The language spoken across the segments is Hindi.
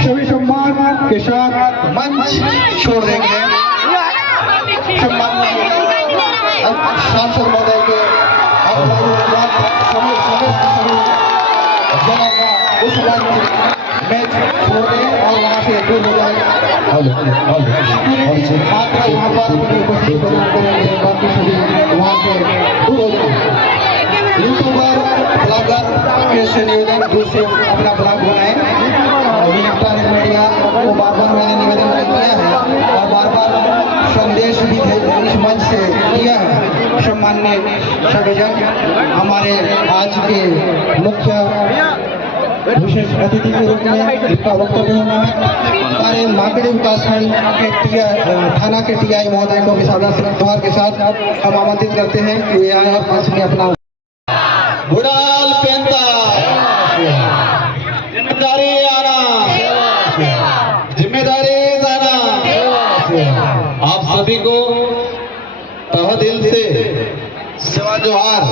सभी सम्मान के साथ मंच छोड़ देंगे। सांसद महोदय के उस मैच छोड़ दें और वहाँ से दूर हो जाए। मात्र यहाँ पर उपस्थित बाकी सभी वहाँ से दूर हो जाए। यूट्यूबर ब्लॉगर के से निवेदन दूर से अपना ब्लॉग बनाए। इलेक्ट्रॉनिक मीडिया को बार बार मैंने निवेदन किया है और बार बार संदेश भी इस मंच से दिया है। सम्मान्य सदस्य हमारे आज के मुख्य विशेष अतिथि के रूप में इसका वक्तव्य होना है। हमारे माकड़ी विकासखंड के थाना के टीआई महोदय को विशाल त्योहार के साथ हम आमंत्रित करते हैं कि वे आए और मंच में अपना बुड़ाल पेंता जिम्मेदारी आना, जिम्मेदारी जाना। आप सभी को तहे दिल से सेवा जोहार।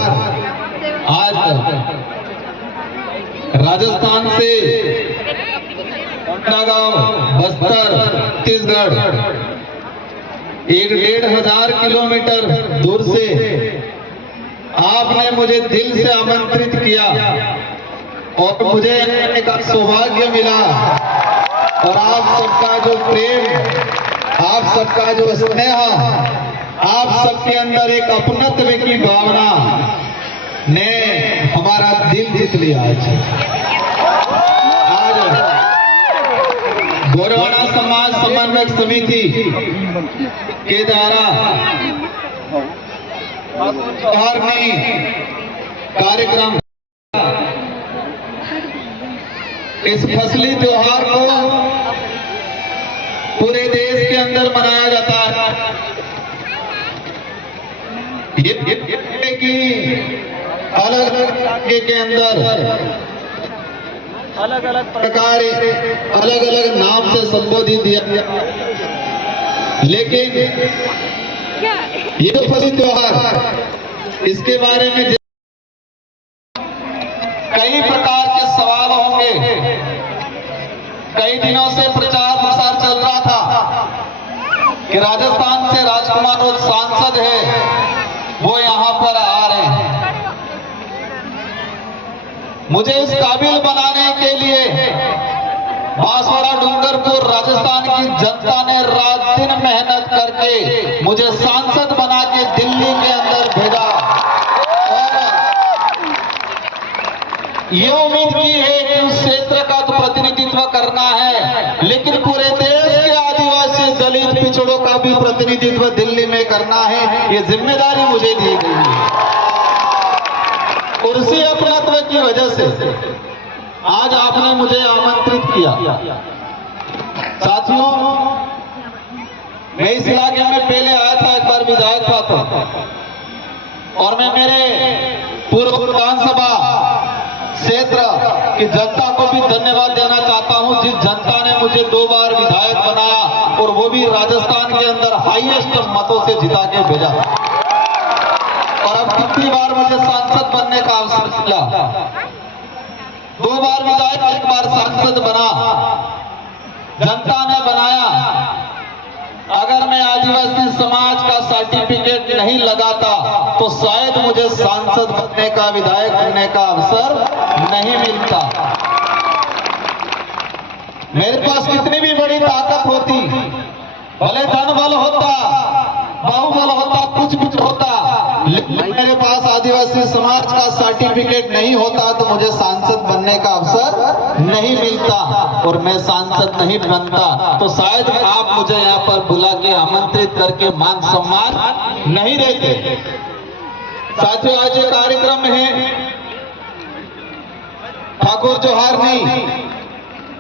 आज राजस्थान से गांव बस्तर छत्तीसगढ़ 1,500 किलोमीटर दूर से आपने मुझे दिल से आमंत्रित किया और मुझे एक सौभाग्य मिला। और आप सबका जो प्रेम, आप सबका जो स्नेह, आप सबके अंदर एक अपनत्व की भावना ने हमारा दिल जीत लिया। आज गोरवाड़ा समाज समन्वयक समिति के द्वारा धार्मिक कार्यक्रम इस फसली त्योहार को पूरे देश के अंदर मनाया जाता है। ये कि अलग अलग के अंदर अलग अलग प्रकार अलग अलग नाम से संबोधित दिया, लेकिन ये तो फसली त्योहार, इसके बारे में कई प्रकार के सवाल होंगे। कई दिनों से प्रचार प्रसार चल रहा था कि राजस्थान से राजकुमार और सांसद है वो यहाँ पर आ रहे हैं। मुझे इस काबिल बनाने के लिए बांसवाड़ा डूंगरपुर राजस्थान की जनता ने रात दिन मेहनत करके मुझे सांसद बना के दिल्ली के अंदर भेजा और ये उम्मीद की है कि उस क्षेत्र का तो प्रतिनिधित्व करना है, लेकिन पूरे देश के आदिवासी दलित पिछड़ों का भी प्रतिनिधित्व दिल्ली में करना है। ये जिम्मेदारी मुझे दी गई है। कुर्सी अपनत्व की वजह से आज आपने मुझे आमंत्रित किया। साथियों, मैं इस इलाके में पहले आया था, एक बार विधायक था तो, और मैं मेरे पूर्व विधानसभा क्षेत्र की जनता को भी धन्यवाद देना चाहता हूं, जिस जनता ने मुझे 2 बार विधायक बनाया और वो भी राजस्थान के अंदर हाईएस्ट मतों से जिता के भेजा। और अब कितनी बार मुझे सांसद बनने का अवसर मिला। 2 बार विधायक, 1 बार सांसद बना, जनता ने बनाया। अगर मैं आदिवासी समाज का सर्टिफिकेट नहीं लगाता तो शायद मुझे सांसद बनने का, विधायक बनने का अवसर नहीं मिलता। मेरे पास कितनी भी बड़ी ताकत होती, भले धन बल होता, बाहुबल होता, कुछ होता, लेकिन मेरे पास आदिवासी समाज का सर्टिफिकेट नहीं होता तो मुझे सांसद बनने का अवसर नहीं मिलता और मैं सांसद नहीं बनता तो शायद आप मुझे यहाँ पर बुला के आमंत्रित करके मान सम्मान नहीं देते। साथियों, आज ये कार्यक्रम है ठाकुर जोहार नहीं,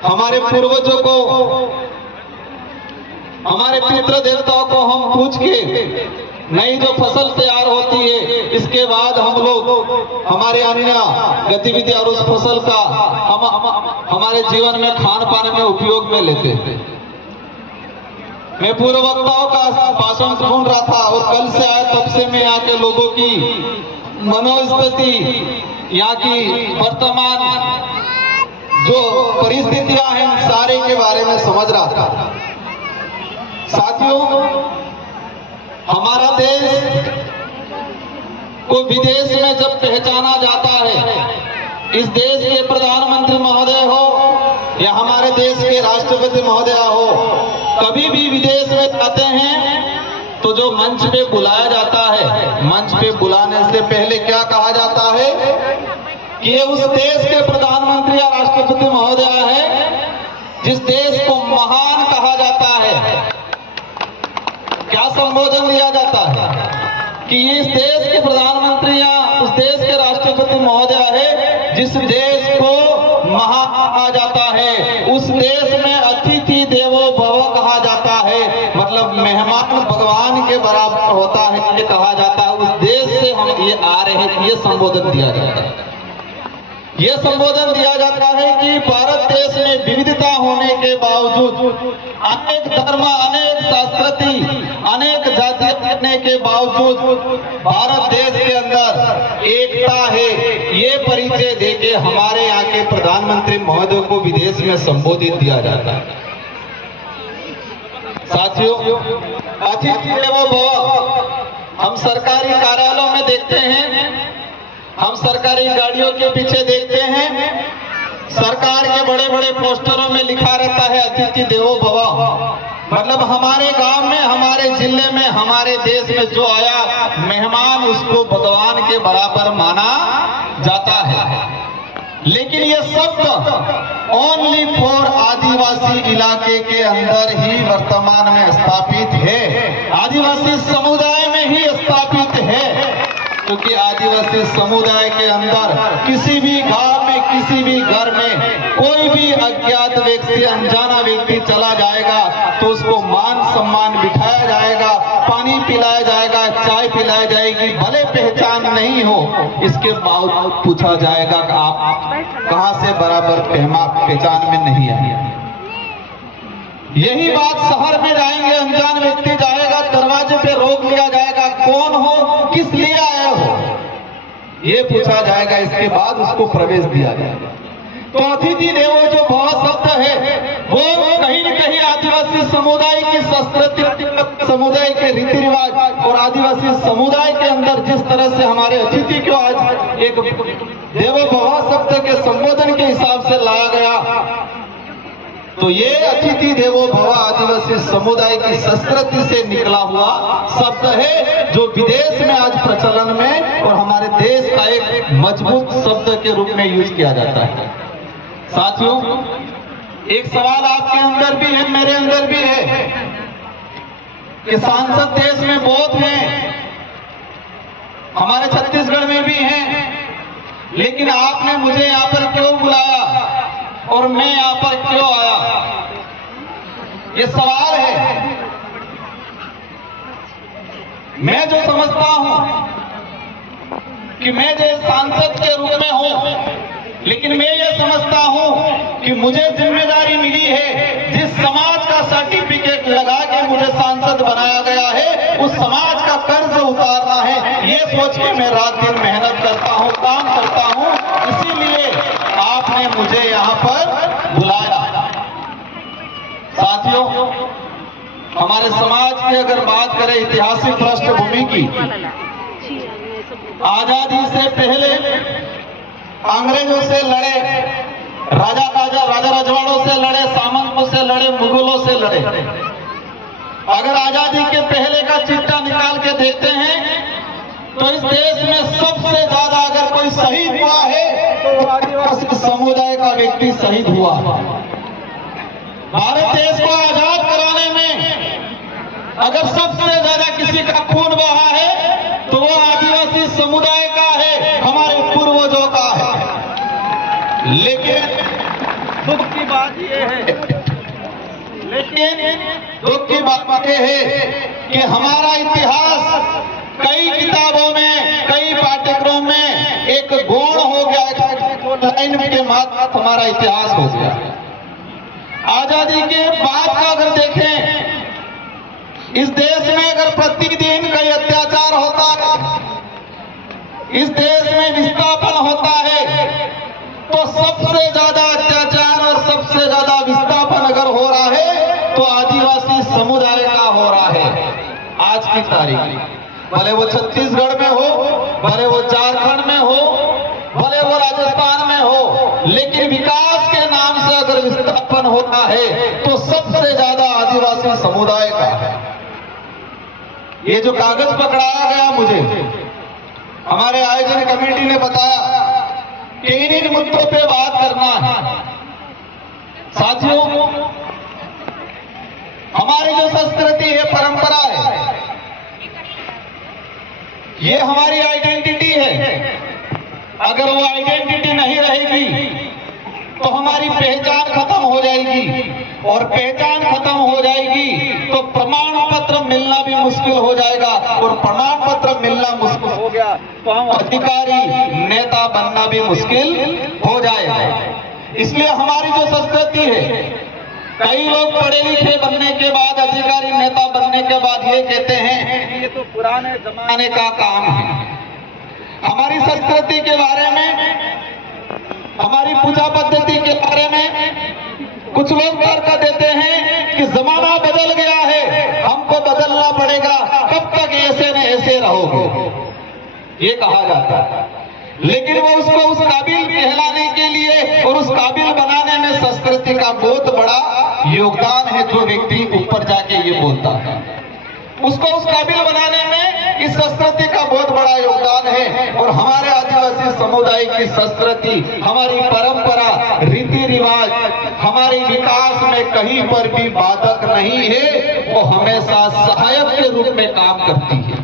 हमारे पूर्वजों को, हमारे पितृ देवताओं को हम पूछ के नई जो फसल तैयार होती है, इसके बाद हम लोग हमारे अन्य गतिविधि और उस फसल का हम हमारे जीवन में खान पान में उपयोग में लेते हैं। मैं पूर्व वक्ताओं का भाषण सुन रहा था और कल से आया तब से मैं यहाँ के लोगों की मनोस्थिति, यहाँ की वर्तमान जो परिस्थितियां हैं उन सारे के बारे में समझ रहा था। साथियों, हमारा देश को विदेश में जब पहचाना जाता है, इस देश के प्रधानमंत्री महोदय हो या हमारे देश के राष्ट्रपति महोदय हो, कभी भी विदेश में जाते हैं तो जो मंच पे बुलाया जाता है, मंच पे बुलाने से पहले क्या कहा जाता है कि ये उस देश के प्रधानमंत्री या राष्ट्रपति महोदय है जिस देश को महान कहा जाता है। क्या संबोधन दिया जाता है कि इस देश के प्रधानमंत्री या उस देश के राष्ट्रपति महोदय है जिस देश को महान कहा जाता है, उस देश में अतिथि देवो भव कहा जाता है, मतलब मेहमान भगवान के बराबर होता है ये कहा जाता है। उस देश से हम ये आ रहे हैं, ये संबोधन दिया जाता है। ये संबोधन दिया जाता है कि भारत देश में विविधता होने के बावजूद, अनेक धर्म, अनेक संस्कृति, अनेक जातियां होने के बावजूद भारत देश के अंदर एकता है, ये परिचय देके हमारे यहाँ के प्रधानमंत्री महोदय को विदेश में संबोधित दिया जाता है। साथियों, अतिथि देवो भव हम सरकारी कार्यालयों में देखते हैं, हम सरकारी गाड़ियों के पीछे देखते हैं, सरकार के बड़े बड़े पोस्टरों में लिखा रहता है अतिथि देवो भव। मतलब हमारे गांव में, हमारे जिले में, हमारे देश में जो आया मेहमान, उसको भगवान के बराबर माना जाता है। लेकिन ये शब्द ओनली फॉर आदिवासी इलाके के अंदर ही वर्तमान में स्थापित है, आदिवासी समुदाय में ही स्थापित है, क्योंकि आदिवासी समुदाय के अंदर किसी भी गांव में, किसी भी घर में कोई भी अज्ञात व्यक्ति, अनजाना व्यक्ति चला जाएगा तो उसको मान सम्मान बिठाया जाएगा, पानी पिलाया जाएगा, चाय पिलाई जाएगी, भले पहचान नहीं हो इसके बावजूद पूछा जाएगा कि आप कहां से बराबर पहचान में नहीं आए। यही बात शहर में जाएंगे, अनजान व्यक्ति जाएगा, दरवाजे पे रोक लिया जाएगा, कौन हो, किस लिए आए हो, ये पूछा जाएगा, इसके बाद उसको प्रवेश दिया जाएगा। तो अतिथि देवो जो भव शब्द है वो कहीं न कहीं आदिवासी समुदाय की संस्कृति, समुदाय के रीति रिवाज और आदिवासी समुदाय के अंदर जिस तरह से हमारे अतिथि को आज एक देवो भव शब्द के संबोधन के हिसाब से लाया गया, तो ये अतिथि देवो भव आदिवासी समुदाय की संस्कृति से निकला हुआ शब्द है जो विदेश में आज प्रचलन में और हमारे देश का एक मजबूत शब्द के रूप में यूज किया जाता है। साथियों, एक सवाल आपके अंदर भी है, मेरे अंदर भी है कि सांसद देश में बहुत हैं, हमारे छत्तीसगढ़ में भी हैं, लेकिन आपने मुझे यहाँ पर क्यों बुलाया और मैं यहाँ पर क्यों आया, ये सवाल है। मैं जो समझता हूं कि मैं जो सांसद के रूप में हूं, लेकिन मैं ये समझता हूं कि मुझे जिम्मेदारी मिली है, जिस समाज का सर्टिफिकेट लगा के मुझे सांसद बनाया गया है उस समाज का कर्ज उतारना है, ये सोच के मैं रात दिन मेहनत करता हूं, काम करता हूं, इसीलिए आपने मुझे यहाँ पर बुलाया। साथियों, हमारे समाज की अगर बात करें ऐतिहासिक पृष्ठभूमि की, आजादी से पहले अंग्रेजों से लड़े, राजा रजवाड़ों से लड़े, सामंतों से लड़े, मुगलों से लड़े। अगर आजादी के पहले का चिट्ठा निकाल के देखते हैं तो इस देश में सबसे ज्यादा अगर कोई शहीद हुआ है तो आदिवासी समुदाय का व्यक्ति शहीद हुआ। भारत देश को आजाद कराने में अगर सबसे ज्यादा किसी का खून बहा है तो वो आदिवासी समुदाय का है, हमारे पूर्वजों का है। लेकिन दुख की बात यह है, दुख की बात यह है कि हमारा इतिहास कई किताबों में, कई पाठ्यक्रमों में एक गौण हो गया, लाइन के माध्यम हमारा इतिहास हो गया। आजादी के बाद का अगर देखें, इस देश में अगर प्रतिदिन कई अत्याचार होता है, इस देश में विस्थापन होता है, तो सबसे ज्यादा अत्याचार भले वो छत्तीसगढ़ में हो, भले वो झारखंड में हो, भले वो राजस्थान में हो, लेकिन विकास के नाम से अगर विस्थापन होता है तो सबसे ज्यादा आदिवासी समुदाय का है। ये जो कागज पकड़ाया गया मुझे, हमारे आयोजन कमेटी ने बताया कि इन मुद्दों पे बात करना है। साथियों, हमारी जो संस्कृति है, परंपरा है, ये हमारी आइडेंटिटी है। अगर वो आइडेंटिटी नहीं रहेगी तो हमारी पहचान खत्म हो जाएगी, और पहचान खत्म हो जाएगी तो प्रमाण पत्र मिलना भी मुश्किल हो जाएगा, और प्रमाण पत्र मिलना मुश्किल हो गया तो हम अधिकारी नेता बनना भी मुश्किल हो जाएगा। इसलिए हमारी जो संस्कृति है, कई लोग पढ़े लिखे बनने के बाद, अधिकारी नेता बनने के बाद ये कहते हैं ये तो पुराने जमाने का काम है। हमारी संस्कृति के बारे में, हमारी पूजा पद्धति के बारे में कुछ लोग तर्क देते हैं कि जमाना बदल गया है, हमको बदलना पड़ेगा, कब तक ऐसे न ऐसे रहोगे, ये कहा जाता है। लेकिन वो उसको उस काबिल कहलाने के लिए और उस काबिल बनाने में संस्कृति का बहुत बड़ा योगदान है। जो व्यक्ति ऊपर जाके ये बोलता है, उसको उस काबिल बनाने में इस संस्कृति का बहुत बड़ा योगदान है। और हमारे आदिवासी समुदाय की संस्कृति, हमारी परंपरा, रीति रिवाज हमारे विकास में कहीं पर भी बाधक नहीं है, वो हमेशा सहायक के रूप में काम करती है।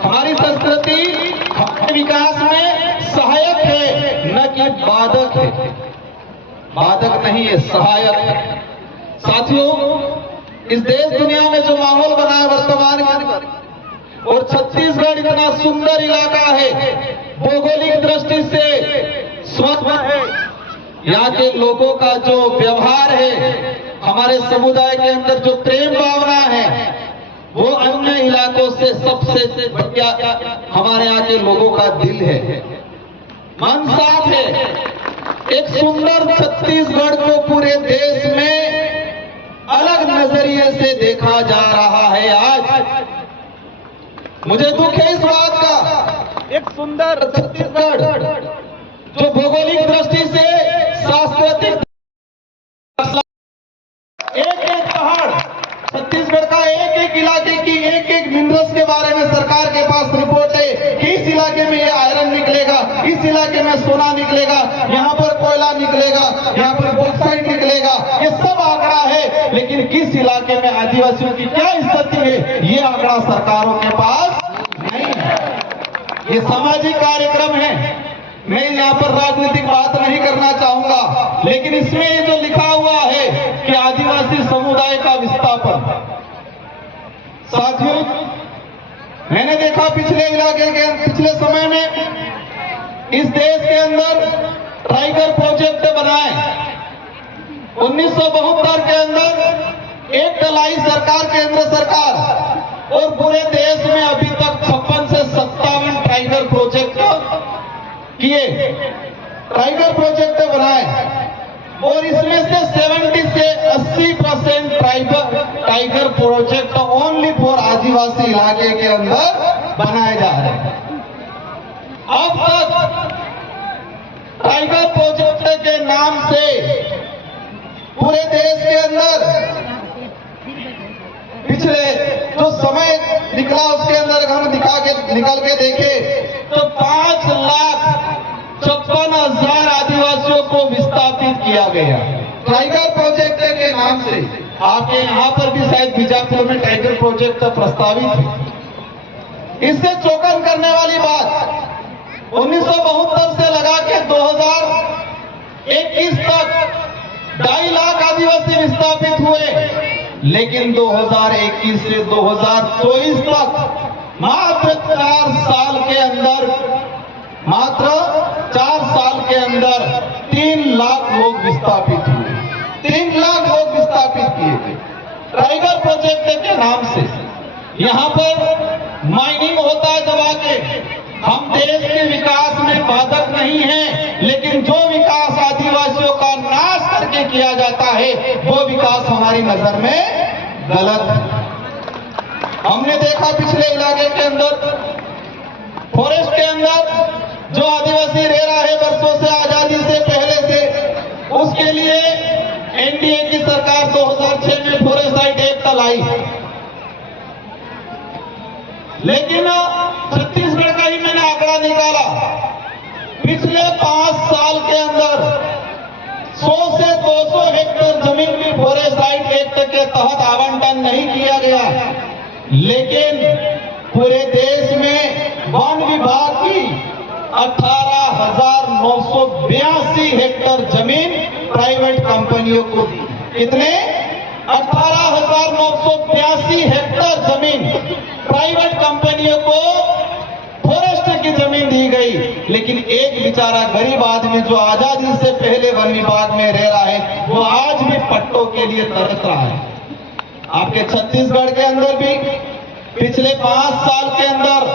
हमारी संस्कृति हमारे विकास में सहायक है, न कि बाधक है। बाधक नहीं है, सहायक है। साथियों, इस देश दुनिया में जो माहौल बना है वर्तमान में, और छत्तीसगढ़ इतना सुंदर इलाका है, भौगोलिक दृष्टि से स्वच्छ है, यहाँ के लोगों का जो व्यवहार है, हमारे समुदाय के अंदर जो प्रेम भावना है, वो अन्य इलाकों से सबसे बढ़िया हमारे यहाँ के लोगों का दिल है, मन साफ है। एक सुंदर छत्तीसगढ़ को पूरे देश में अलग नजरिए से देखा जा रहा है। आज मुझे दुख है इस बात का, एक सुंदर छत्तीसगढ़ जो भौगोलिक दृष्टि से, सांस्कृतिक, एक एक पहाड़, छत्तीसगढ़ का एक एक इलाके की एक एक मिनरल्स के बारे में सरकार के पास रिपोर्ट है कि इस इलाके में ये आयरन निकलेगा, इस इलाके में सोना निकलेगा, यहाँ पर कोयला निकलेगा, यहाँ पर बॉक्साइट निकलेगा, ये सब आंकड़ा है। लेकिन किस इलाके में आदिवासियों की क्या स्थिति है, ये आंकड़ा सरकारों के पास नहीं है। ये सामाजिक कार्यक्रम है, मैं यहाँ पर राजनीतिक बात नहीं करना चाहूंगा, लेकिन इसमें ये जो लिखा हुआ है कि आदिवासी समुदाय का विस्थापन, साथियों मैंने देखा पिछले समय में इस देश के अंदर टाइगर प्रोजेक्ट बनाए। 1972 के अंदर एक लाई सरकार, केंद्र सरकार, और पूरे देश में अभी तक 56 से 57 टाइगर प्रोजेक्ट किए, टाइगर प्रोजेक्ट बनाए, और इसमें से 70 से 80% टाइगर प्रोजेक्ट ओनली फॉर आदिवासी इलाके के अंदर बनाए जा रहे हैं। अब तक टाइगर प्रोजेक्ट के नाम से पूरे देश के अंदर पिछले जो समय निकला उसके अंदर हम निकाल के देखे तो 5,56,000 आदिवासियों को विस्थापित किया गया टाइगर प्रोजेक्ट के नाम से। आपके यहाँ पर भी शायद बीजापुर में टाइगर प्रोजेक्ट प्रस्तावित है। इससे चौंकन करने वाली बात, 1972 से लगा के 2021 तक 2.5 लाख आदिवासी विस्थापित हुए, लेकिन 2021 से 2024 तक मात्र 4 साल के अंदर 3 लाख लोग विस्थापित हुए, 3 लाख लोग विस्थापित किए गए टाइगर प्रोजेक्ट के नाम से। यहाँ पर माइनिंग होता है दबा के, हम देश के विकास में बाधक नहीं है, लेकिन जो विकास आदिवासियों का नाश करके किया जाता है वो विकास हमारी नजर में गलत है। हमने देखा पिछले इलाके के अंदर, फॉरेस्ट के अंदर जो आदिवासी रह रहा है वर्षों से, आजादी से पहले से, उसके लिए एनडीए की सरकार 2006 में फॉरेस्ट राइट एक्ट लाई। लेकिन छत्तीसगढ़ का ही मैंने आंकड़ा निकाला, पिछले 5 साल के अंदर 100 से 200 हेक्टेयर जमीन भी फॉरेस्ट राइट एक्ट के तहत आवंटन नहीं किया गया। लेकिन पूरे देश में वन विभाग की 18,982 हेक्टेयर जमीन प्राइवेट कंपनियों को दी। कितने? 18,982 हेक्टेयर जमीन प्राइवेट कंपनियों को फॉरेस्ट की जमीन दी गई। लेकिन एक बेचारा गरीब आदमी जो आजादी से पहले वन विभाग में रह रहा है, वो आज भी पट्टों के लिए तरस रहा है। आपके छत्तीसगढ़ के अंदर भी पिछले 5 साल के अंदर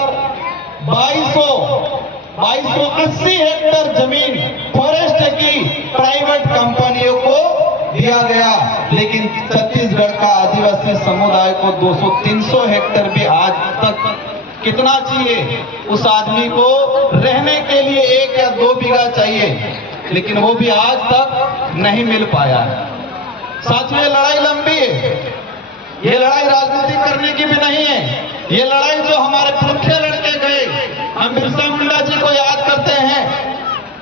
2280 हेक्टेयर जमीन फॉरेस्ट की प्राइवेट कंपनियों को दिया गया। लेकिन छत्तीसगढ़ का आदिवासी समुदाय को 200-300 हेक्टेयर भी आज तक कितना चाहिए? उस आदमी को रहने के लिए 1 या 2 बीघा चाहिए, लेकिन वो भी आज तक नहीं मिल पाया है। साथियों, ये लड़ाई लंबी है, ये लड़ाई राजनीति करने की भी नहीं है। ये लड़ाई जो हमारे पुरखे लड़के गए, हम बिरसा मुंडा जी को याद करते हैं,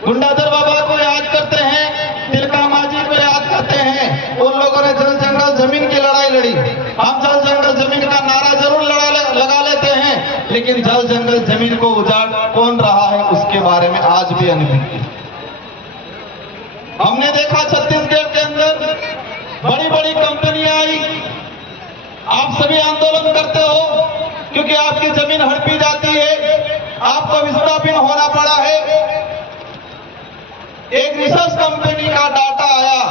गुंडाधर बाबा को याद करते हैं, तिलका मांझी को याद करते हैं। उन लोगों ने जल जंगल जमीन की लड़ाई लड़ी। हम जल जंगल जमीन का नारा जरूर लगा लेते हैं, लेकिन जल जंगल जमीन को उजाड़ कौन रहा है, उसके बारे में आज भी अनभिज्ञ। हमने देखा छत्तीसगढ़ के अंदर बड़ी बड़ी कंपनियां आई। आप सभी आंदोलन करते हो क्योंकि आपकी जमीन हड़पी जाती है, आपको विस्थापित होना पड़ा है। एक रिसर्च कंपनी का डाटा आया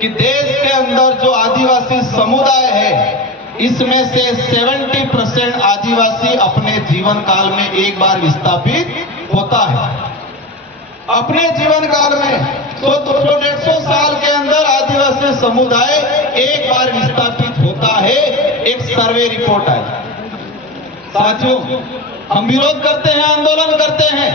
कि देश के अंदर जो आदिवासी समुदाय है, इसमें से 70% आदिवासी अपने जीवन काल में एक बार विस्थापित होता है। अपने जीवन काल में 100-150 साल के अंदर आदिवासी समुदाय एक बार विस्थापित होता है। एक सर्वे रिपोर्ट है। साथियों, हम विरोध करते हैं, आंदोलन करते हैं,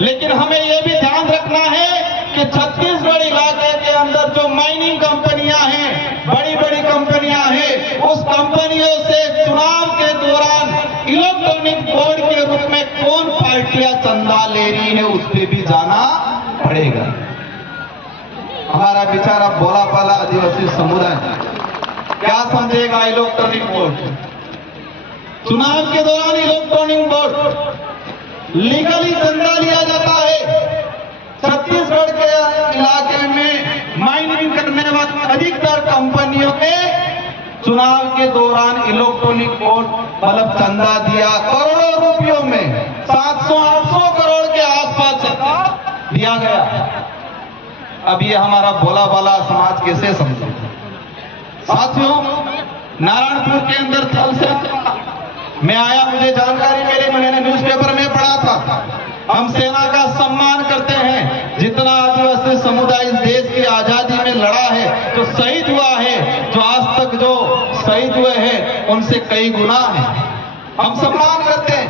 लेकिन हमें यह भी ध्यान रखना है कि छत्तीसगढ़ इलाके के अंदर जो माइनिंग कंपनियां हैं, बड़ी बड़ी कंपनियां हैं, उस कंपनियों से चुनाव के दौरान इलेक्ट्रॉनिक बोर्ड के रूप में कौन पार्टियां चंदा ले रही है, उस पर भी जाना पड़ेगा। हमारा बेचारा बोला पाला आदिवासी समुदाय क्या समझेगा? इलेक्ट्रॉनिक बोर्ड, चुनाव के दौरान इलेक्ट्रॉनिक बोर्ड लीगली चंदा लिया जाता है। छत्तीसगढ़ के इलाके में माइनिंग करने वाली अधिकतर कंपनियों ने चुनाव के दौरान इलेक्ट्रॉनिक बोर्ड मतलब चंदा दिया, करोड़ों रुपयों में, 700-800 करोड़ के आसपास दिया गया। अब ये हमारा भोला भाला समाज कैसे समझे? साथियों, नारायणपुर के अंदर थल से मैं आया, मुझे जानकारी मिली, मैंने न्यूज़पेपर में पढ़ा था। हम सेना का सम्मान करते हैं। जितना आदिवासी समुदाय इस देश की आजादी में लड़ा है, जो शहीद हुआ है, जो आज तक जो शहीद हुए हैं, उनसे कई गुना है, हम सम्मान करते हैं।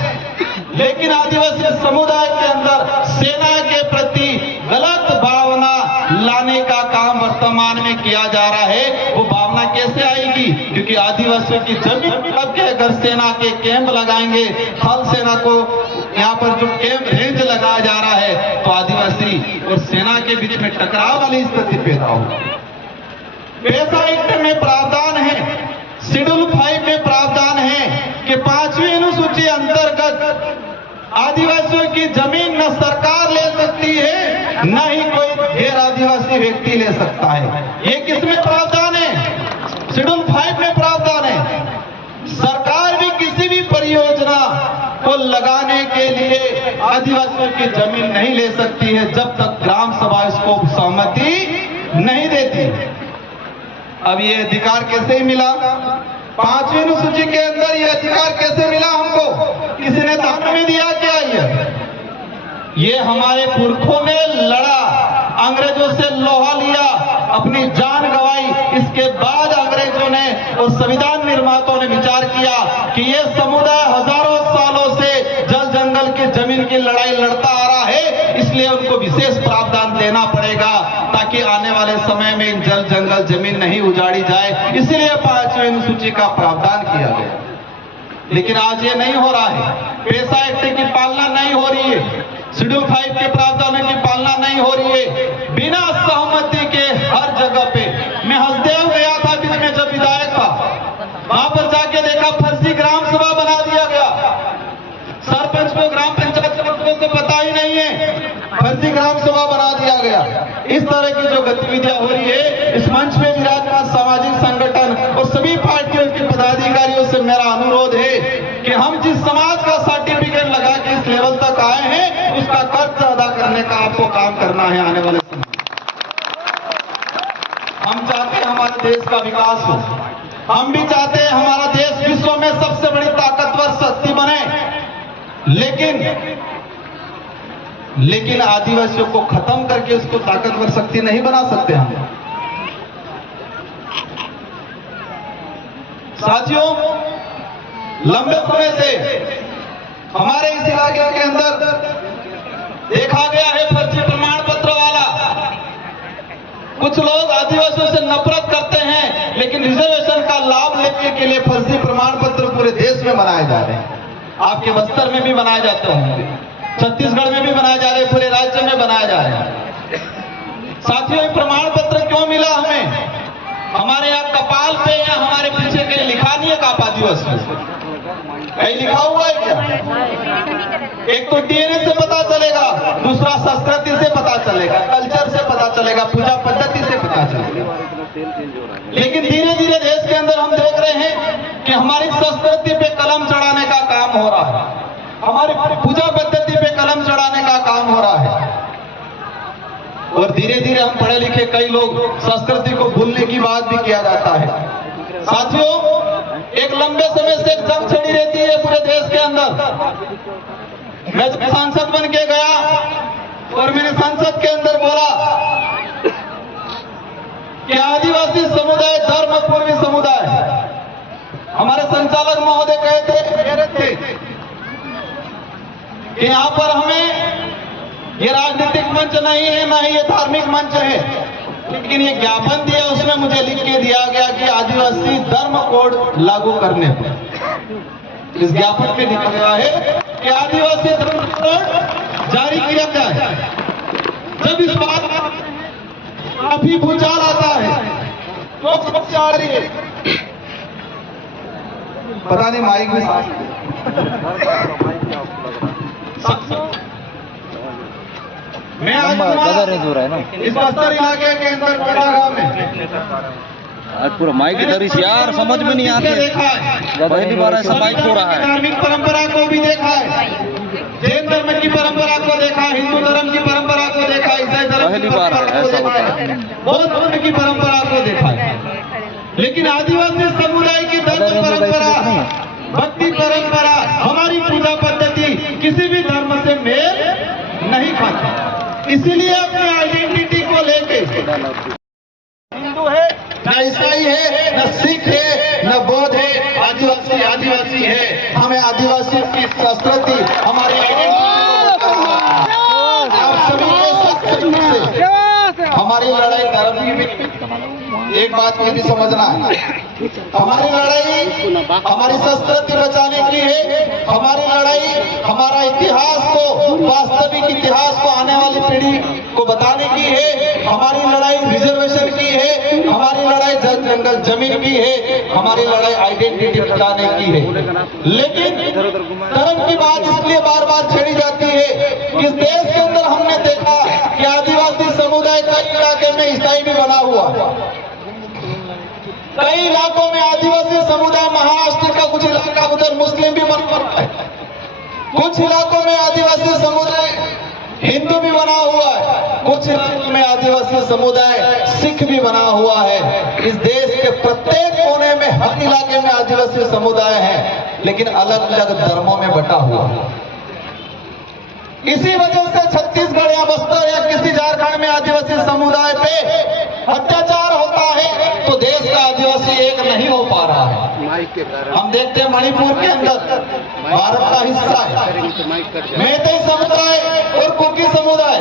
लेकिन आदिवासी समुदाय के अंदर सेना के प्रति गलत भावना लाने का काम वर्तमान में किया जा रहा है। वो भावना कैसे आएगी? क्योंकि आदिवासियों की जमीन के अगर सेना के कैंप लगाएंगे, थल सेना को यहाँ पर जो कैंप रेंज लगाया जा रहा है, तो आदिवासी और सेना के बीच में टकराव वाली स्थिति पैदा होगी। पैसा एक्ट में प्रावधान है, शेड्यूल 5 में प्रावधान है कि 5वीं अनुसूची अंतर्गत आदिवासियों की जमीन न सरकार ले सकती है, न ही कोई गैर आदिवासी व्यक्ति ले सकता है। ये किसमें प्रावधान है? शेड्यूल 5 में प्रावधान है। सरकार भी किसी भी परियोजना को लगाने के लिए आदिवासियों की जमीन नहीं ले सकती है जब तक ग्राम सभा इसको सहमति नहीं देती। अब ये अधिकार कैसे मिला? 5वीं अनुसूची के अंदर ये अधिकार कैसे मिला हमको? किसी ने दान में दिया क्या? ये हमारे पुरखों ने लड़ा, अंग्रेजों से लोहा लिया, अपनी जान गंवाई। इसके बाद अंग्रेजों ने और संविधान निर्माताओं ने विचार किया कि ये समुदाय हजारों सालों से जल जंगल की जमीन की लड़ाई लड़ता आ रहा है, इसलिए उनको विशेष प्रावधान देना पड़ेगा ताकि आने वाले समय में इन जल जंगल जमीन नहीं उजाड़ी जाए। इसलिए 5वीं अनुसूची का प्रावधान किया गया। लेकिन आज ये नहीं हो रहा है। पेशा एक्ट की पालना नहीं हो रही है, शेड्यूल 5 के प्रावधानों की पालना नहीं हो रही है। बिना सहमति के हर जगह पे, मैं हसदेव गया था बीच में जब विधायक था, वहां पर जाके देखा फर्जी ग्राम सभा बना दिया गया। सरपंच को, ग्राम पंचायत को तो पता ही नहीं है, फर्जी ग्राम सभा बना दिया गया। इस तरह की जो गतिविधियां हो रही है, इस मंच में विराजमान सामाजिक संगठन और सभी पार्टियों के पदाधिकारियों से मेरा अनुरोध है कि हम जिस समाज का सर्टिफिकेट लगा के इस लेवल तक आए हैं, उसका कर्ज अदा करने का आपको काम करना है। आने वाले समय हम चाहते हैं हमारे देश का विकास हो, हम भी चाहते हैं हमारा देश विश्व में सबसे बड़ी ताकतवर शक्ति बने, लेकिन आदिवासियों को खत्म करके उसको ताकतवर शक्ति नहीं बना सकते हम। साथियों, लंबे समय से हमारे इस इलाके के अंदर देखा गया है फर्जी प्रमाण पत्र वाला। कुछ लोग आदिवासियों से नफरत करते हैं, लेकिन रिजर्वेशन का लाभ लेने के लिए फर्जी प्रमाण पत्र पूरे देश में बनाए जा रहे हैं। आपके बस्तर में भी बनाए जाते होंगे, छत्तीसगढ़ में भी बनाए जा रहे हैं, पूरे राज्य में बनाए जा रहे हैं। साथियों, ये प्रमाण पत्र क्यों मिला हमें? हमारे यहाँ कपाल पे या हमारे पीछे कहीं लिखा नहीं है का आप आदिवासी, कहीं लिखा हुआ है क्या? एक तो डीएनए से पता चलेगा, दूसरा संस्कृति से पता चलेगा, कल्चर से पता चलेगा, पूजा पद्धति से पता चलेगा। लेकिन धीरे धीरे देश के अंदर हम देख रहे हैं कि हमारी संस्कृति पे कलम चढ़ाने का काम हो रहा है, हमारी पूजा पद्धति पे कलम चढ़ाने का काम हो रहा है। और धीरे धीरे हम पढ़े लिखे कई लोग संस्कृति को भूलने की बात भी किया जाता है। साथियों, एक लंबे समय से एक जंग छिड़ी रहती है पूरे देश के अंदर। मैं जब सांसद बन के गया और मैंने संसद के अंदर बोला कि आदिवासी समुदाय धर्म पूर्वी समुदाय है। हमारे संचालक महोदय कह थे कि यहाँ पर हमें ये राजनीतिक मंच नहीं है, ना ही ये धार्मिक मंच है, लेकिन ये ज्ञापन दिया, उसमें मुझे लिख के दिया गया कि आदिवासी धर्म कोड लागू करने पर। इस ज्ञापन में लिखा गया है कि आदिवासी धर्म कोड जारी किया जाए। जब इस बात काफी भूचाल आता है, तो समस्या आ रही है। पता नहीं माइक में मैं आज इस बस्तर इलाके के अंदर बड़ा गांव में आज पूरा माइक इधर इस यार समझ में नहीं आते, पहली बार ऐसा माइक हो रहा है। धार्मिक परंपरा को भी देखा है, जैन धर्म की परंपरा को देखा, हिंदू धर्म की परंपरा को देखा, ईसाई धर्म की परंपरा को देखा, बौद्ध धर्म की परंपरा को देखा है, लेकिन आदिवासी समुदाय की धर्म परंपरा, भक्ति परंपरा, हमारी पूजा पद्धति किसी भी धर्म से मेल नहीं खाती। इसीलिए अपनी आइडेंटिटी को लेके हिंदू है, न ईसाई है, न सिख है, न बौद्ध है, आदिवासी आदिवासी है। हमें आदिवासियों की संस्कृति, हमारी आप सभी के हमारी लड़ाई धर्म की भी एक बात को भी समझना है। हमारी लड़ाई हमारी संस्कृति बचाने की है, हमारी लड़ाई हमारा इतिहास को, वास्तविक इतिहास को आने वाली पीढ़ी को बताने की है, हमारी लड़ाई रिजर्वेशन की है, हमारी लड़ाई जल जंगल जमीन की है, हमारी लड़ाई आइडेंटिटी बचाने की है। लेकिन धर्म की बात इसलिए बार बार छेड़ी जाती है कि इस देश के अंदर हमने देखा कि आदिवासी समुदाय कई इलाके में ईसाई भी बना हुआ है, कई इलाकों में आदिवासी समुदाय, महाराष्ट्र का कुछ इलाका उधर मुस्लिम भी बना हुआ है, कुछ इलाकों में आदिवासी समुदाय हिंदू भी बना हुआ है, कुछ इलाकों में आदिवासी समुदाय सिख भी बना हुआ है। इस देश के प्रत्येक कोने में हर इलाके में आदिवासी समुदाय है, लेकिन अलग अलग धर्मों में बटा हुआ है। इसी वजह से छत्तीसगढ़ या बस्तर या किसी झारखंड में आदिवासी समुदाय पे अत्याचार हम देखते हैं मणिपुर के अंदर भारत का हिस्सा है मैतेई समुदाय और कुकी समुदाय,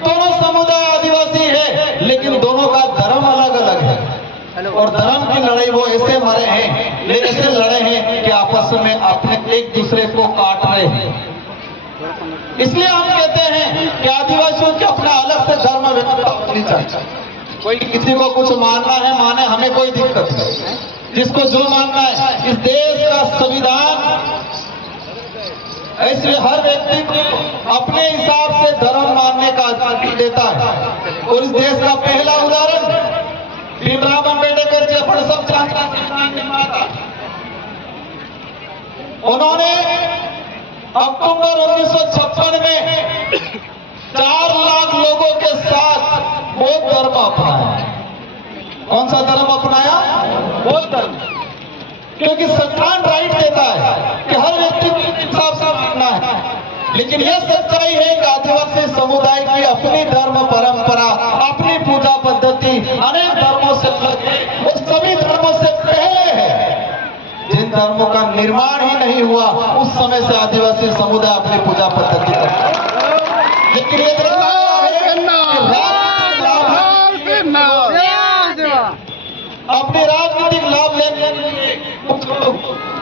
दोनों समुदाय आदिवासी है, लेकिन दोनों का धर्म अलग अलग है और धर्म की लड़ाई वो ऐसे मरे हैं, ऐसे लड़े हैं कि आपस में अपने एक दूसरे को काट रहे हैं। इसलिए हम कहते हैं कि आदिवासियों के अपना अलग से धर्म व्यवस्था होनी चाहिए। कोई किसी को कुछ मानना है माने, हमें कोई दिक्कत नहीं, जिसको जो मानना है। इस देश का संविधान इसलिए हर व्यक्ति को अपने हिसाब से धर्म मानने का अधिकार देता है। और इस देश का पहला उदाहरण भीमराव अम्बेडकर जी अपन सब जानते हैं। उन्होंने अक्टूबर 1956 में 4 लाख लोगों के साथ बौद्ध धर्म अपनाया। कौन सा धर्म अपनाया? बौद्ध धर्म। क्योंकि संविधान राइट देता है कि हर व्यक्ति को हिसाब से मानना है। लेकिन यह सच्चाई है कि आदिवासी समुदाय की अपनी धर्म परंपरा, अपनी पूजा पद्धति अनेक धर्मों से अलग है और सभी धर्मों से पहले है। जिन धर्मों का निर्माण ही नहीं हुआ उस समय से आदिवासी समुदाय अपनी पूजा पद्धति करता है। लेकिन ये अपने राजनीतिक लाभ लेने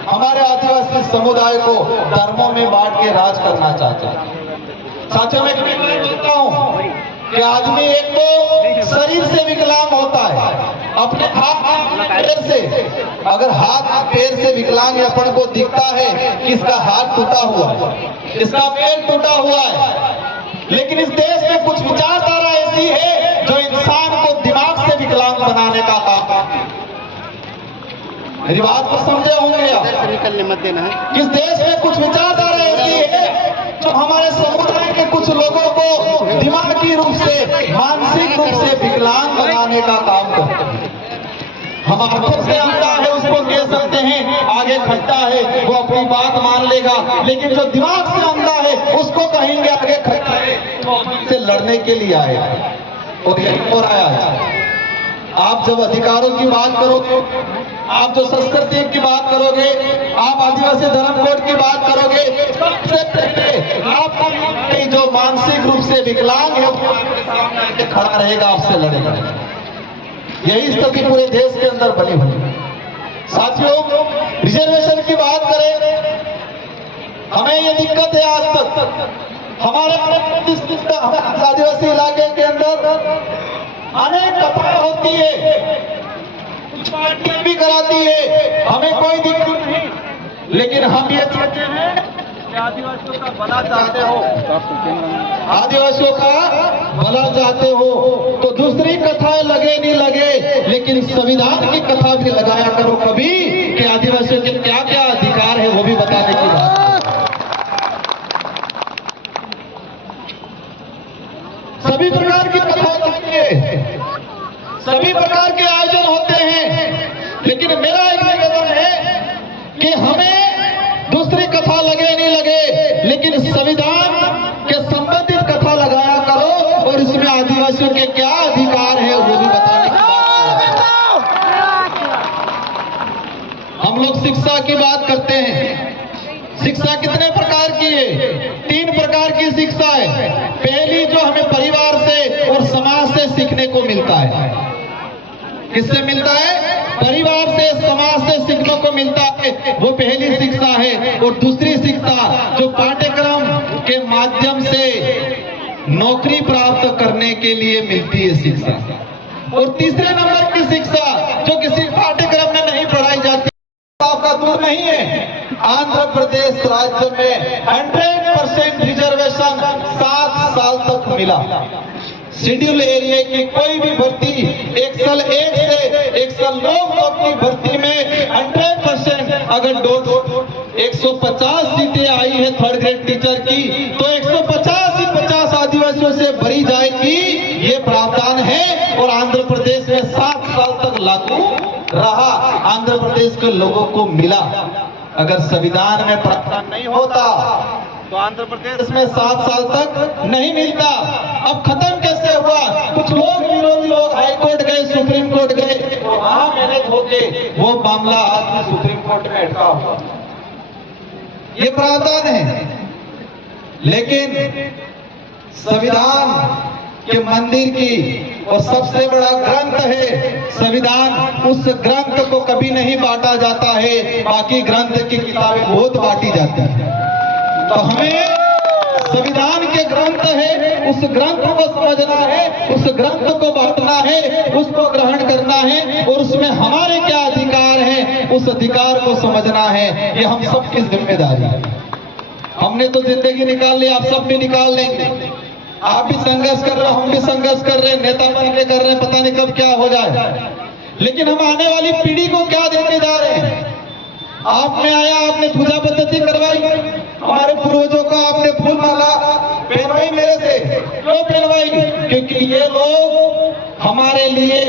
हमारे आदिवासी समुदाय को धर्मों में बांट के राज करना चाहते हैं। साथियों में बोलता हूँ कि आदमी एक तो शरीर से विकलांग होता है, अपने हाथ पैर से, अगर हाथ पैर से विकलांग अपन को दिखता है कि इसका हाथ टूटा हुआ है, इसका पैर टूटा हुआ है, लेकिन इस देश में कुछ विचारधारा ऐसी है जो इंसान को दिमाग से विकलांग बनाने का काम है। मेरी बात को समझे होंगे आप? निकलने मत देना है। इस देश में कुछ विचारधारा ऐसी है जो हमारे समुदाय के कुछ लोगों को दिमागी रूप से, मानसिक रूप से विकलांग बनाने का काम करते हैं। हम आंखों से अंधा है उसको कह सकते हैं आगे खट्टा है, वो अपनी बात मान लेगा, लेकिन जो दिमाग से अंधा है उसको कहेंगे आगे खट्टा है, वो से लड़ने के लिए आए। और यही हो रहा है। आप जब अधिकारों की बात करोगे, आप जो संस्कृति की बात करोगे, आप आदिवासी धर्म कोड की बात करोगे, सबसे पहले आपका जो मानसिक रूप से विकलांग है वो आपके सामने खड़ा रहेगा, आपसे लड़ेगा। यही स्थिति पूरे देश के अंदर बनी हुई है। साथियों, रिजर्वेशन की बात करें, हमें ये दिक्कत है आज तक हमारे आदिवासी इलाके के अंदर अनेक कथा होती है, कुछ पार्टियां भी कराती है, हमें कोई दिक्कत नहीं, लेकिन हम ये चाहते हैं कि आदिवासियों का भला चाहते हो, आदिवासियों का भला चाहते हो तो दूसरी कथाएं लगे नहीं लगे, लेकिन संविधान की कथा भी लगाया करो कभी कि आदिवासियों के क्या क्या अधिकार है वो भी बताने की बात। सभी प्रकार की कथाएं होती है, सभी प्रकार के आयोजन होते हैं, लेकिन मेरा एक निवेदन है कि हमें दूसरी कथा लगे नहीं लगे, लेकिन संविधान के संबंधित कथा लगाया करो और इसमें आदिवासियों के क्या अधिकार है वो भी बताने की बात। हम लोग शिक्षा की बात करते हैं। शिक्षा कितने प्रकार की है? 3 प्रकार की शिक्षा है। पहली जो हमें परिवार से और समाज से सीखने को मिलता है। किससे मिलता है? परिवार से, समाज से सीखने को मिलता है, वो पहली शिक्षा है। और दूसरी शिक्षा जो पाठ्यक्रम के माध्यम से नौकरी प्राप्त करने के लिए मिलती है शिक्षा। और तीसरे नंबर की शिक्षा जो किसी पाठ्यक्रम में नहीं पढ़ाई जाती। आपका दूर नहीं है, आंध्र प्रदेश राज्य में 100% रिजर्वेशन 7 साल तक मिला। शेड्यूल एरिया की कोई भी भर्ती एक्सल 1 से एक्सल 9 की भर्ती में 100% अगर 150 सीटें आई है थर्ड ग्रेड टीचर की तो 150 ही 50 आदिवासियों से भरी जाएगी, ये प्रावधान है। और आंध्र प्रदेश में 7 साल तक लागू रहा, आंध्र प्रदेश के लोगों को मिला। अगर संविधान में प्रावधान नहीं होता तो आंध्र प्रदेश में 7 साल तक नहीं मिलता। अब खत्म कैसे हुआ? कुछ लोग विरोधी लोग हाई कोर्ट गए, सुप्रीम कोर्ट गए, वहां मैनेज होके वो मामला आज सुप्रीम कोर्ट में अटका हुआ। ये प्रावधान है, लेकिन संविधान के मंदिर की और सबसे बड़ा ग्रंथ है संविधान, उस ग्रंथ को कभी नहीं बांटा जाता है। बाकी ग्रंथ की किताबें बहुत बांटी जाती है। तो हमें संविधान के ग्रंथ है, उस ग्रंथ को समझना है, उस ग्रंथ को बांटना है, उसको ग्रहण करना है और उसमें हमारे क्या अधिकार है, उस अधिकार को समझना है। ये हम सबकी जिम्मेदारी है। हमने तो जिंदगी निकाल ली, आप सब भी निकाल लेंगे। आप भी संघर्ष कर रहे हो, हम भी संघर्ष कर रहे हैं, नेता बन के कर रहे हैं, पता नहीं कब क्या हो जाए। लेकिन हम आने वाली पीढ़ी को क्या देने जा रहे हैं? आपने आया, आपने पूजा पद्धति करवाई, हमारे पूर्वजों को आपने फूल माला पहनवाई मेरे से। क्यों पहनवाई? क्योंकि ये लोग हमारे लिए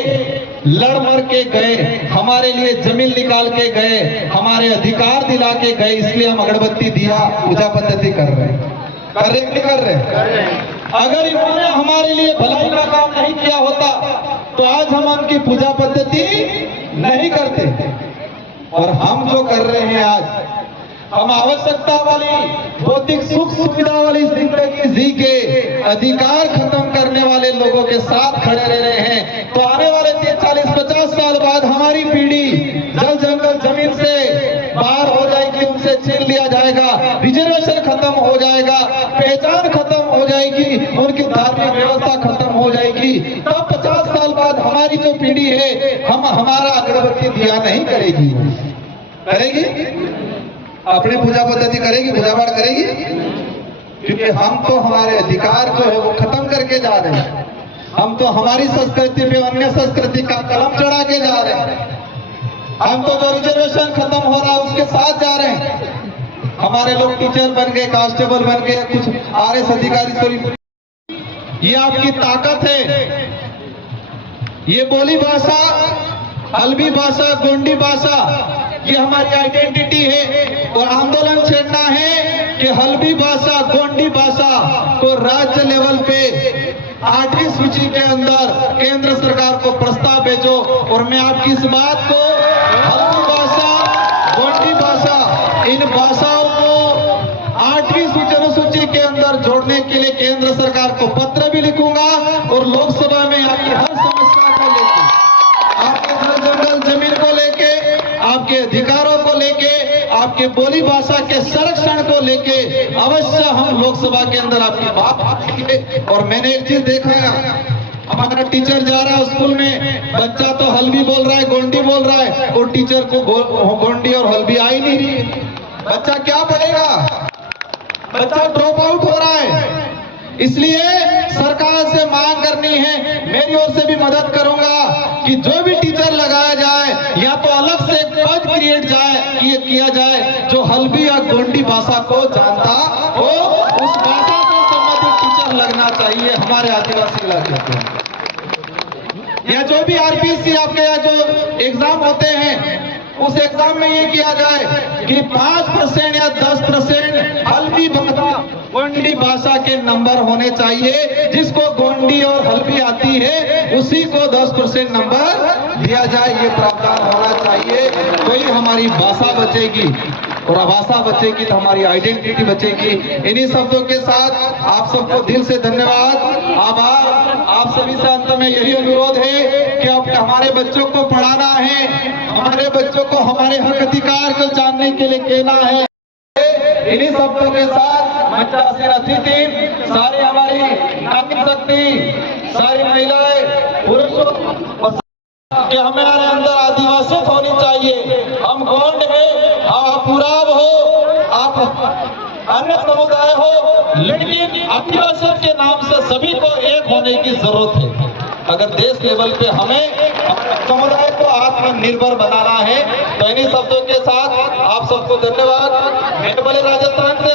लड़ मर के गए, हमारे लिए जमीन निकाल के गए, हमारे अधिकार दिला के गए, इसलिए हम अगरबत्ती दिया पूजा पद्धति कर रहे हैं। कर रहे नहीं कर रहे? अगर इन्होंने हमारे लिए भलाई का काम नहीं किया होता तो आज हम उनकी पूजा पद्धति नहीं करते। और हम जो कर रहे हैं आज, हम आवश्यकता वाली भौतिक सुख सुविधा वाली जिंदगी जी के अधिकार खत्म करने वाले लोगों के साथ खड़े रह रहे हैं। तो आने वाले 40-50 साल बाद हमारी पीढ़ी जल जंगल जमीन से बाहर हो जाएगी, उनसे छीन लिया जाएगा, रिजर्वेशन खत्म हो जाएगा, पहचान खत्म हो जाएगी, उनकी धार्मिक व्यवस्था खत्म हो जाएगी। तब 50 साल बाद हमारी जो पीढ़ी है, हमारा अगरबत्ती दिया नहीं करेगी। करेगी? अपनी पूजा पद्धति करेगी, पूजा पाठ करेगी? क्योंकि हम तो हमारे अधिकार जो है वो खत्म करके जा रहे हैं। हम तो हमारी संस्कृति पे अन्य संस्कृति का कलम चढ़ा के जा रहे हैं। हम तो जो रिजर्वेशन खत्म हो रहा है उसके साथ जा रहे हैं। हमारे लोग टीचर बन गए, कांस्टेबल बन गए, कुछ आरएस अधिकारी। सॉरी, ये आपकी ताकत है। ये बोली भाषा, हल्बी भाषा, गोंडी भाषा, ये हमारी आइडेंटिटी है। और आंदोलन छेड़ना है कि हल्बी भाषा, गोंडी भाषा को राज्य लेवल पे 8वीं सूची के अंदर केंद्र सरकार को प्रस्ताव भेजो। और मैं आपकी इस बात को, हल्बी भाषा, गोंडी भाषा, इन भाषाओं को 8वीं सूची के अंदर जोड़ने के लिए केंद्र सरकार को पत्र भी लिखूंगा। और लोकसभा में आपकी हर समस्या को लेकर, आपके जंगल जमीन को लेके, आपके अधिकारों को लेके, आपके बोली भाषा के संरक्षण को लेके अवश्य हम लोकसभा के अंदर आपकी बात रखेंगे। और मैंने एक चीज देखा है, हमारा टीचर जा रहा है स्कूल में, बच्चा तो हल्बी बोल रहा है, गोंडी बोल रहा है, और टीचर को गोंडी और हल्बी आ ही नहीं रही है। बच्चा क्या पढ़ेगा? बच्चा ड्रॉप आउट हो रहा है। इसलिए सरकार से मांग करनी है, मेरी ओर से भी मदद करूंगा कि जो भी टीचर लगाया जाए, या तो अलग से पद क्रिएट किया जाए जो हल्बी या गोंडी भाषा को जानता हो, उस भाषा से संबंधित टीचर लगना चाहिए हमारे आदिवासी इलाके के। या जो भी आरपीसी आपके यहाँ जो एग्जाम होते हैं, उस एग्जाम में ये किया जाए कि 5% या 10% हल्बी गोंडी भाषा के नंबर होने चाहिए। जिसको गोंडी और हल्बी आती है उसी को 10% नंबर दिया जाए। ये प्रावधान होना चाहिए, तो ही हमारी भाषा बचेगी, और भाषा बचेगी तो हमारी आइडेंटिटी बचेगी। इन्हीं शब्दों के साथ आप सबको दिल से धन्यवाद, आभार। आप सभी से अंत में यही अनुरोध है कि अब हमारे बच्चों को पढ़ाना है, हमारे बच्चों को हमारे हक अधिकार को जानने के लिए कहना है। इन्हीं शब्दों के साथ मंचासीन अतिथि, सारी हमारी नारी शक्ति, सारी महिलाएं, पुरुषों कि हमारे अंदर आदिवासी होनी चाहिए। हम गोंड है, आप पुराव हो, आप अन्य समुदाय हो, लेकिन आदिवासी के नाम से सभी को एक होने की जरूरत है। अगर देश लेवल पे हमें समुदाय को आत्मनिर्भर बनाना है, तो इन्हीं शब्दों के साथ आप सबको धन्यवाद। मैं भले राजस्थान से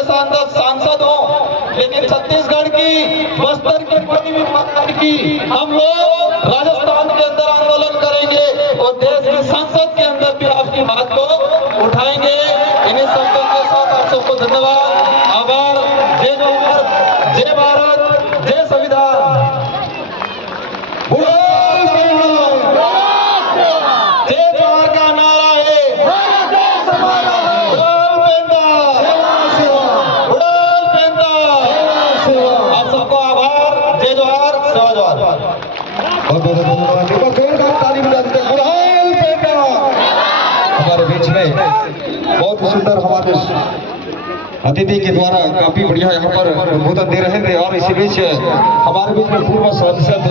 सांसद हूँ, लेकिन छत्तीसगढ़ की, बस्तर की, कोई भी महाराष्ट्र की, हम लोग राजस्थान के अंदर आंदोलन करेंगे और देश की संसद के अंदर भी आपकी बात को उठाएंगे। इन्हीं शब्दों के साथ आप सबको धन्यवाद, आभार। जय जवाहर, जय भारत, जय संविधान। समझवार। बहुत बहुत धन्यवाद। एक बार जोरदार ताली बजा देते हैं। गुलाल बेटा हमारे बीच में बहुत ही सुंदर हमारे अतिथि के द्वारा काफी बढ़िया यहाँ पर उद्बोधन दे रहे थे। और इसी बीच हमारे बीच में पूर्व सांसद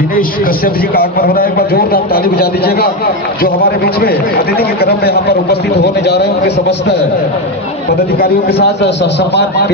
दिनेश कश्यप जी का आगमन हो रहा है। एक बार जोरदार ताली बजा दीजिएगा जो हमारे बीच में अतिथि के क्रम में यहाँ पर उपस्थित होने जा रहे हैं। उनके समस्त पदाधिकारियों के साथ सम्मान